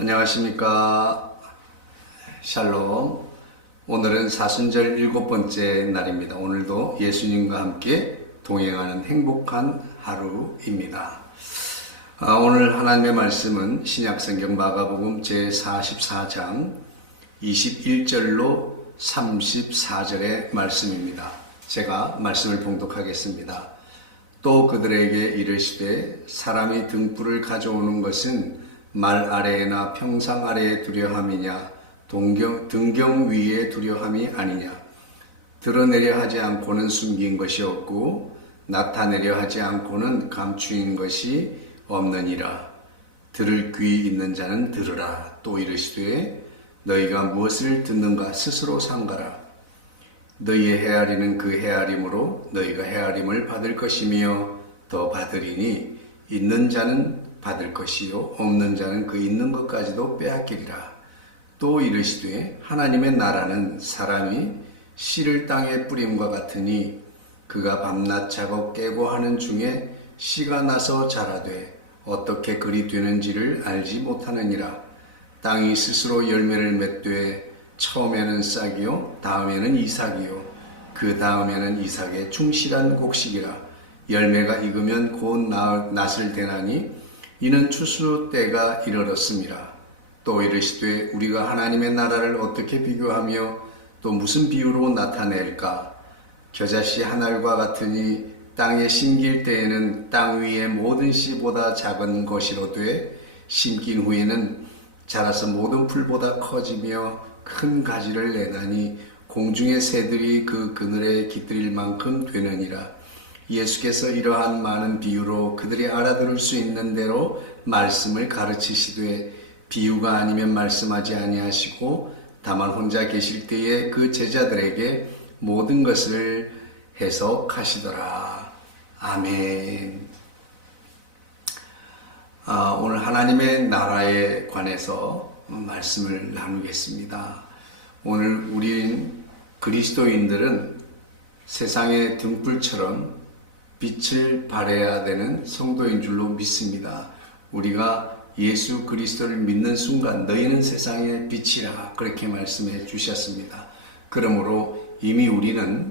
안녕하십니까. 샬롬. 오늘은 사순절 7번째 날입니다. 오늘도 예수님과 함께 동행하는 행복한 하루입니다. 오늘 하나님의 말씀은 신약성경 마가복음 제44장 21절로 34절의 말씀입니다. 제가 말씀을 봉독하겠습니다. 또 그들에게 이르시되 사람이 등불을 가져오는 것은 말 아래에나 평상 아래에 두려함이냐 등경 위에 두려함이 아니냐. 드러내려 하지 않고는 숨긴 것이 없고 나타내려 하지 않고는 감추인 것이 없느니라. 들을 귀 있는 자는 들으라. 또 이르시되 너희가 무엇을 듣는가 스스로 삼가라. 너희의 헤아리는 그 헤아림으로 너희가 헤아림을 받을 것이며 더 받으리니 있는 자는 받을 것이요 없는 자는 그 있는 것까지도 빼앗기리라. 또 이르시되 하나님의 나라는 사람이 씨를 땅에 뿌림과 같으니 그가 밤낮 작업 깨고 하는 중에 씨가 나서 자라되 어떻게 그리 되는지를 알지 못하느니라. 땅이 스스로 열매를 맺되 처음에는 싹이요 다음에는 이삭이요 그 다음에는 이삭의 충실한 곡식이라. 열매가 익으면 곧 낫을 대나니 이는 추수 때가 이르렀음이라. 또 이르시되 우리가 하나님의 나라를 어떻게 비교하며 또 무슨 비유로 나타낼까? 겨자씨 한 알과 같으니 땅에 심길 때에는 땅 위의 모든 씨보다 작은 것이로되 심긴 후에는 자라서 모든 풀보다 커지며 큰 가지를 내나니 공중의 새들이 그 그늘에 깃들일 만큼 되느니라. 예수께서 이러한 많은 비유로 그들이 알아들을 수 있는 대로 말씀을 가르치시되 비유가 아니면 말씀하지 아니하시고 다만 혼자 계실 때에 그 제자들에게 모든 것을 해석하시더라. 아멘. 오늘 하나님의 나라에 관해서 말씀을 나누겠습니다. 오늘 우린 그리스도인들은 세상의 등불처럼 빛을 발해야 되는 성도인 줄로 믿습니다. 우리가 예수 그리스도를 믿는 순간 너희는 세상의 빛이라 그렇게 말씀해 주셨습니다. 그러므로 이미 우리는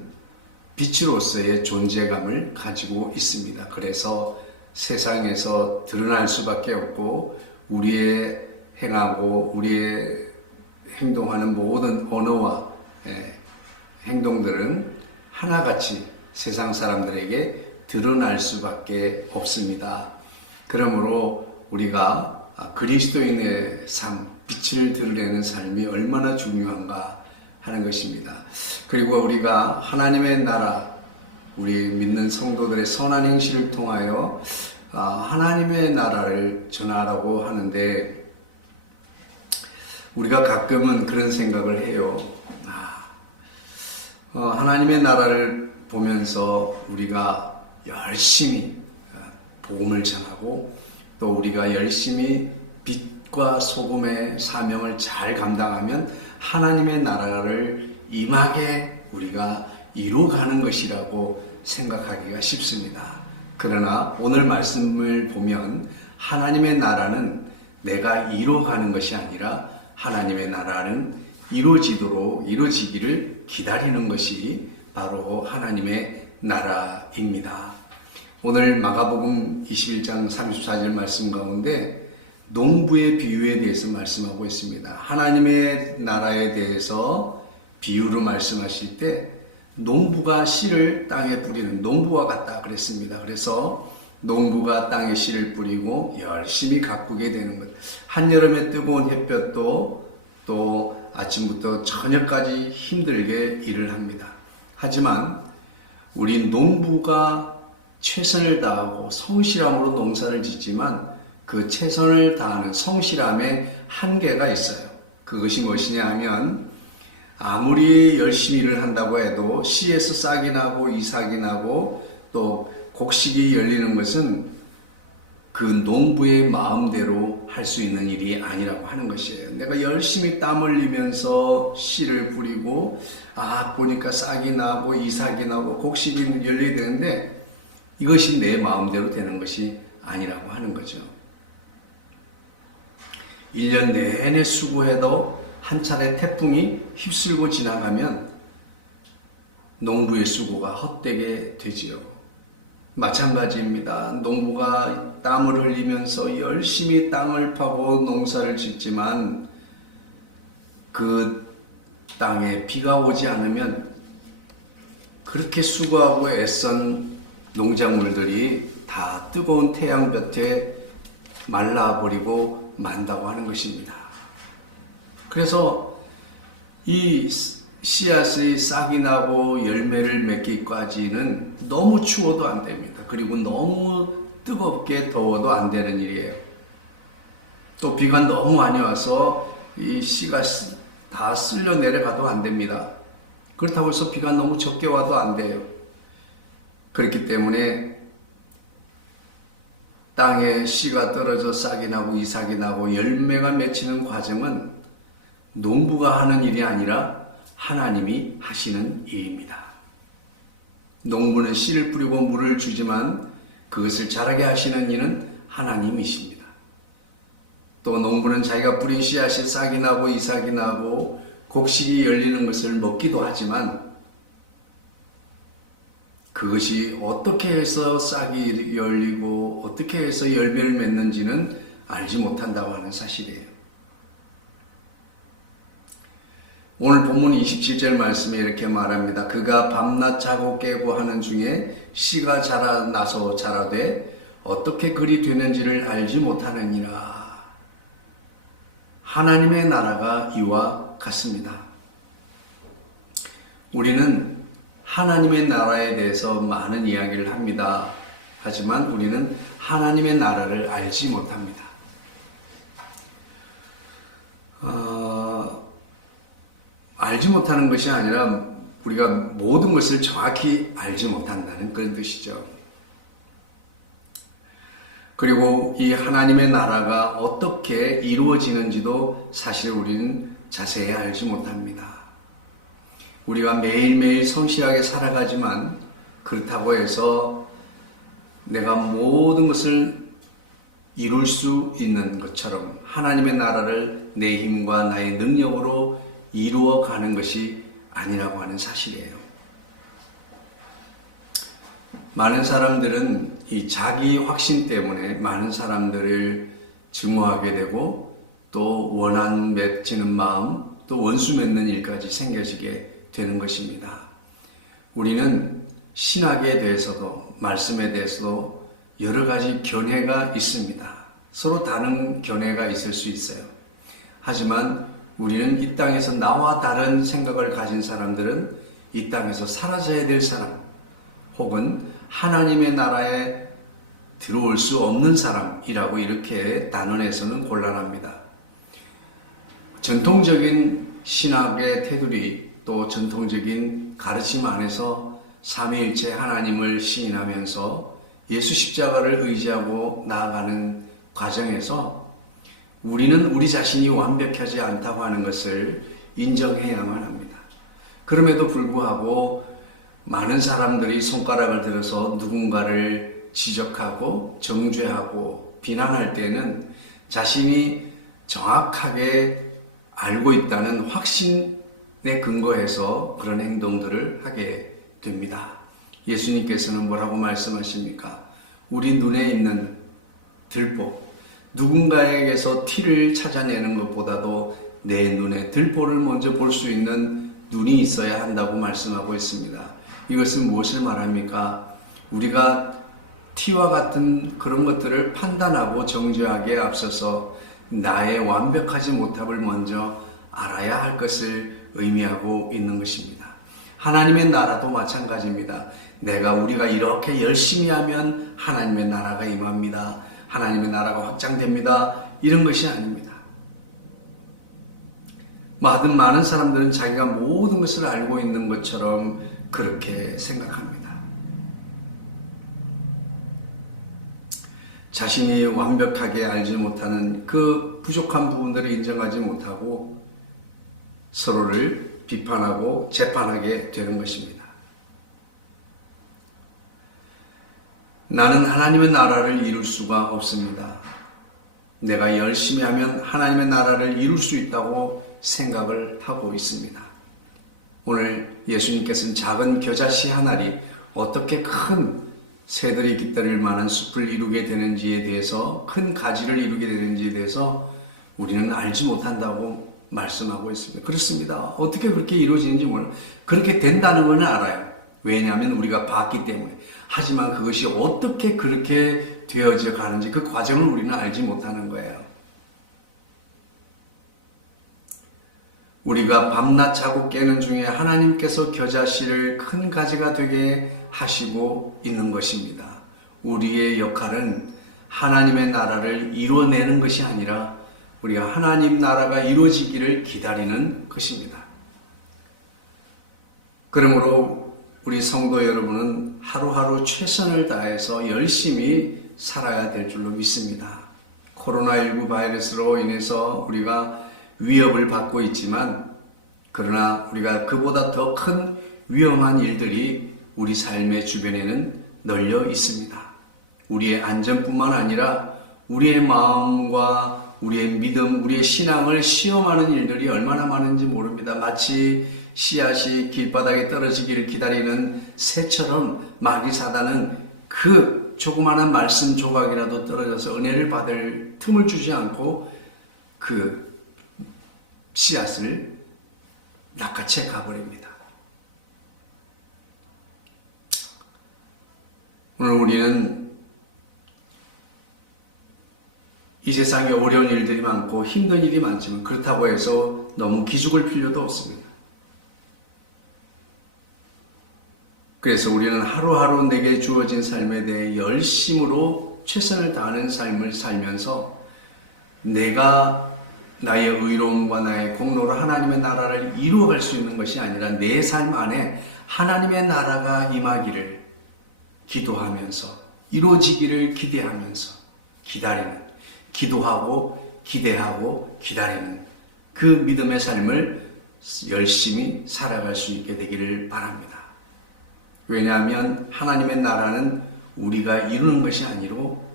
빛으로서의 존재감을 가지고 있습니다. 그래서 세상에서 드러날 수밖에 없고 우리의 행하고 우리의 행동하는 모든 언어와 행동들은 하나같이 세상 사람들에게 드러날 수밖에 없습니다. 그러므로 우리가 그리스도인의 삶, 빛을 드러내는 삶이 얼마나 중요한가 하는 것입니다. 그리고 우리가 하나님의 나라, 우리 믿는 성도들의 선한 행실을 통하여 하나님의 나라를 전하라고 하는데 우리가 가끔은 그런 생각을 해요. 하나님의 나라를 보면서 우리가 열심히 복음을 전하고 또 우리가 열심히 빛과 소금의 사명을 잘 감당하면 하나님의 나라를 임하게 우리가 이루어가는 것이라고 생각하기가 쉽습니다. 그러나 오늘 말씀을 보면 하나님의 나라는 내가 이루어가는 것이 아니라 하나님의 나라는 이루어지기를 기다리는 것이 바로 하나님의 나라입니다. 오늘 마가복음 21장 34절 말씀 가운데 농부의 비유에 대해서 말씀하고 있습니다. 하나님의 나라에 대해서 비유로 말씀하실 때 농부가 씨를 땅에 뿌리는 농부와 같다 그랬습니다. 그래서 농부가 땅에 씨를 뿌리고 열심히 가꾸게 되는 것. 한여름에 뜨거운 햇볕도 또 아침부터 저녁까지 힘들게 일을 합니다. 하지만 우리 농부가 최선을 다하고 성실함으로 농사를 짓지만 그 최선을 다하는 성실함에 한계가 있어요. 그것이 무엇이냐 하면 아무리 열심히 일을 한다고 해도 씨에서 싹이 나고 이삭이 나고 또 곡식이 열리는 것은 그 농부의 마음대로 할 수 있는 일이 아니라고 하는 것이에요. 내가 열심히 땀 흘리면서 씨를 뿌리고 보니까 싹이 나고 이삭이 나고 곡식이 열려야 되는데 이것이 내 마음대로 되는 것이 아니라고 하는 거죠. 1년 내내 수고해도 한 차례 태풍이 휩쓸고 지나가면 농부의 수고가 헛되게 되지요. 마찬가지입니다. 농부가 땀을 흘리면서 열심히 땅을 파고 농사를 짓지만 그 땅에 비가 오지 않으면 그렇게 수고하고 애쓴 농작물들이 다 뜨거운 태양볕에 말라버리고 만다고 하는 것입니다. 그래서 이 씨앗의 싹이 나고 열매를 맺기까지는 너무 추워도 안 됩니다. 그리고 너무 뜨겁게 더워도 안 되는 일이에요. 또 비가 너무 많이 와서 이 씨가 다 쓸려 내려가도 안 됩니다. 그렇다고 해서 비가 너무 적게 와도 안 돼요. 그렇기 때문에 땅에 씨가 떨어져 싹이 나고 이삭이 나고 열매가 맺히는 과정은 농부가 하는 일이 아니라 하나님이 하시는 일입니다. 농부는 씨를 뿌리고 물을 주지만 그것을 자라게 하시는 이는 하나님이십니다. 또 농부는 자기가 뿌린 씨앗이 싹이 나고 이삭이 나고 곡식이 열리는 것을 먹기도 하지만 그것이 어떻게 해서 싹이 열리고 어떻게 해서 열매를 맺는지는 알지 못한다고 하는 사실이에요. 오늘 본문 27절 말씀에 이렇게 말합니다. 그가 밤낮 자고 깨고 하는 중에 씨가 자라나서 자라되 어떻게 그리 되는지를 알지 못하느니라. 하나님의 나라가 이와 같습니다. 우리는 하나님의 나라에 대해서 많은 이야기를 합니다. 하지만 우리는 하나님의 나라를 알지 못합니다. 알지 못하는 것이 아니라 우리가 모든 것을 정확히 알지 못한다는 그런 뜻이죠. 그리고 이 하나님의 나라가 어떻게 이루어지는지도 사실 우리는 자세히 알지 못합니다. 우리가 매일매일 성실하게 살아가지만 그렇다고 해서 내가 모든 것을 이룰 수 있는 것처럼 하나님의 나라를 내 힘과 나의 능력으로 이루어가는 것이 아니라고 하는 사실이에요. 많은 사람들은 이 자기 확신 때문에 많은 사람들을 증오하게 되고 또 원한 맺히는 마음 또 원수 맺는 일까지 생겨지게 되는 것입니다. 우리는 신학에 대해서도 말씀에 대해서도 여러 가지 견해가 있습니다. 서로 다른 견해가 있을 수 있어요. 하지만 우리는 이 땅에서 나와 다른 생각을 가진 사람들은 이 땅에서 사라져야 될 사람 혹은 하나님의 나라에 들어올 수 없는 사람이라고 이렇게 단언해서는 곤란합니다. 전통적인 신학의 테두리 또 전통적인 가르침 안에서 삼위일체 하나님을 시인하면서 예수 십자가를 의지하고 나아가는 과정에서 우리는 우리 자신이 완벽하지 않다고 하는 것을 인정해야만 합니다. 그럼에도 불구하고 많은 사람들이 손가락을 들어서 누군가를 지적하고 정죄하고 비난할 때는 자신이 정확하게 알고 있다는 확신에 근거해서 그런 행동들을 하게 됩니다. 예수님께서는 뭐라고 말씀하십니까? 우리 눈에 있는 들보, 누군가에게서 티를 찾아내는 것보다도 내 눈에 들보를 먼저 볼 수 있는 눈이 있어야 한다고 말씀하고 있습니다. 이것은 무엇을 말합니까? 우리가 티와 같은 그런 것들을 판단하고 정죄하기에 앞서서 나의 완벽하지 못함을 먼저 알아야 할 것을 의미하고 있는 것입니다. 하나님의 나라도 마찬가지입니다. 우리가 이렇게 열심히 하면 하나님의 나라가 임합니다. 하나님의 나라가 확장됩니다. 이런 것이 아닙니다. 많은 사람들은 자기가 모든 것을 알고 있는 것처럼 그렇게 생각합니다. 자신이 완벽하게 알지 못하는 그 부족한 부분들을 인정하지 못하고 서로를 비판하고 재판하게 되는 것입니다. 나는 하나님의 나라를 이룰 수가 없습니다. 내가 열심히 하면 하나님의 나라를 이룰 수 있다고 생각을 하고 있습니다. 오늘 예수님께서는 작은 겨자씨 한 알이 어떻게 큰 새들이 깃들일 만한 숲을 이루게 되는지에 대해서, 큰 가지를 이루게 되는지에 대해서 우리는 알지 못한다고 말씀하고 있습니다. 그렇습니다. 어떻게 그렇게 이루어지는지 몰라요. 그렇게 된다는 건 알아요. 왜냐하면 우리가 봤기 때문에. 하지만 그것이 어떻게 그렇게 되어져 가는지 그 과정을 우리는 알지 못하는 거예요. 우리가 밤낮 자고 깨는 중에 하나님께서 겨자씨를 큰 가지가 되게 하시고 있는 것입니다. 우리의 역할은 하나님의 나라를 이루어내는 것이 아니라 우리가 하나님 나라가 이루어지기를 기다리는 것입니다. 그러므로 우리 성도 여러분은 하루하루 최선을 다해서 열심히 살아야 될 줄로 믿습니다. 코로나19 바이러스로 인해서 우리가 위협을 받고 있지만, 그러나 우리가 그보다 더 큰 위험한 일들이 우리 삶의 주변에는 널려 있습니다. 우리의 안전뿐만 아니라 우리의 마음과 우리의 믿음, 우리의 신앙을 시험하는 일들이 얼마나 많은지 모릅니다. 마치 씨앗이 길바닥에 떨어지기를 기다리는 새처럼 마귀 사단은 그 조그마한 말씀 조각이라도 떨어져서 은혜를 받을 틈을 주지 않고 그 씨앗을 낚아채 가버립니다. 오늘 우리는 이 세상에 어려운 일들이 많고 힘든 일이 많지만 그렇다고 해서 너무 기죽을 필요도 없습니다. 그래서 우리는 하루하루 내게 주어진 삶에 대해 열심으로 최선을 다하는 삶을 살면서 내가 나의 의로움과 나의 공로로 하나님의 나라를 이루어갈 수 있는 것이 아니라 내 삶 안에 하나님의 나라가 임하기를 기도하면서, 이루어지기를 기대하면서 기다리는, 기도하고 기대하고 기다리는 그 믿음의 삶을 열심히 살아갈 수 있게 되기를 바랍니다. 왜냐하면 하나님의 나라는 우리가 이루는 것이 아니고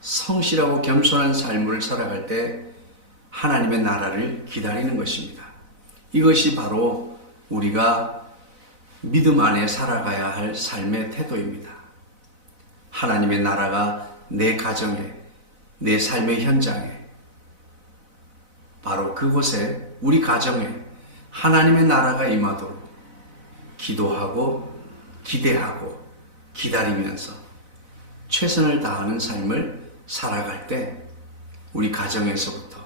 성실하고 겸손한 삶을 살아갈 때 하나님의 나라를 기다리는 것입니다. 이것이 바로 우리가 믿음 안에 살아가야 할 삶의 태도입니다. 하나님의 나라가 내 가정에, 내 삶의 현장에, 바로 그곳에, 우리 가정에 하나님의 나라가 임하도록 기도하고 기대하고 기다리면서 최선을 다하는 삶을 살아갈 때 우리 가정에서부터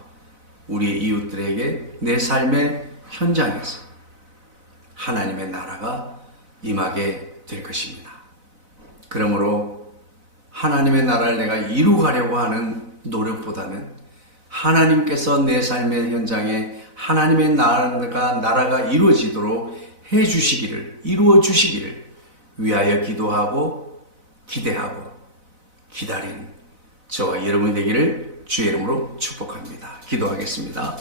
우리의 이웃들에게 내 삶의 현장에서 하나님의 나라가 임하게 될 것입니다. 그러므로 하나님의 나라를 내가 이루가려고 하는 노력보다는 하나님께서 내 삶의 현장에 하나님의 나라가 이루어지도록 해주시기를, 이루어 주시기를 위하여 기도하고 기대하고 기다리는 저와 여러분이 되기를 주의 이름으로 축복합니다. 기도하겠습니다.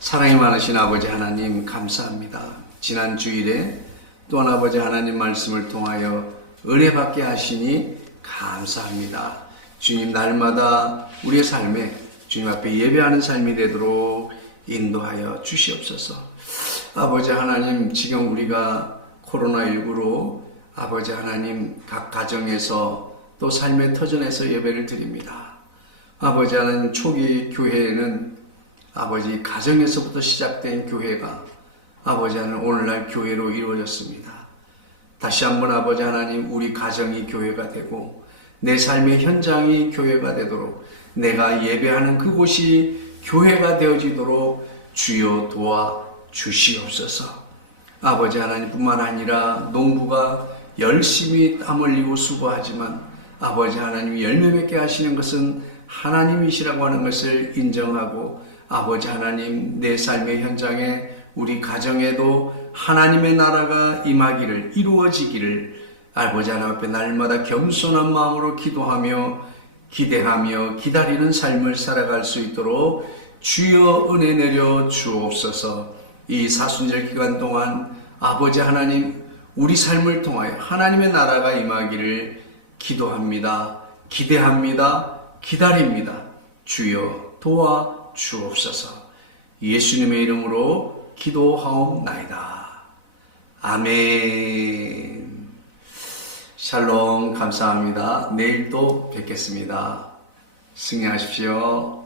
사랑이 많으신 아버지 하나님 감사합니다. 지난 주일에 또한 아버지 하나님 말씀을 통하여 은혜받게 하시니 감사합니다. 주님, 날마다 우리의 삶에 주님 앞에 예배하는 삶이 되도록 인도하여 주시옵소서. 아버지 하나님, 지금 우리가 코로나19로 아버지 하나님 각 가정에서 또 삶의 터전에서 예배를 드립니다. 아버지 하나님, 초기 교회에는 아버지 가정에서부터 시작된 교회가 아버지 하나님 오늘날 교회로 이루어졌습니다. 다시 한번 아버지 하나님, 우리 가정이 교회가 되고 내 삶의 현장이 교회가 되도록, 내가 예배하는 그곳이 교회가 되어지도록 주여 도와 주시옵소서. 아버지 하나님뿐만 아니라 농부가 열심히 땀 흘리고 수고하지만 아버지 하나님이 열매 맺게 하시는 것은 하나님이시라고 하는 것을 인정하고, 아버지 하나님, 내 삶의 현장에 우리 가정에도 하나님의 나라가 임하기를, 이루어지기를 아버지 하나님 앞에 날마다 겸손한 마음으로 기도하며 기대하며 기다리는 삶을 살아갈 수 있도록 주여 은혜 내려 주옵소서. 이 사순절 기간 동안 아버지 하나님, 우리 삶을 통하여 하나님의 나라가 임하기를 기도합니다. 기대합니다. 기다립니다. 주여 도와 주옵소서. 예수님의 이름으로 기도하옵나이다. 아멘. 샬롬. 감사합니다. 내일 또 뵙겠습니다. 승리하십시오.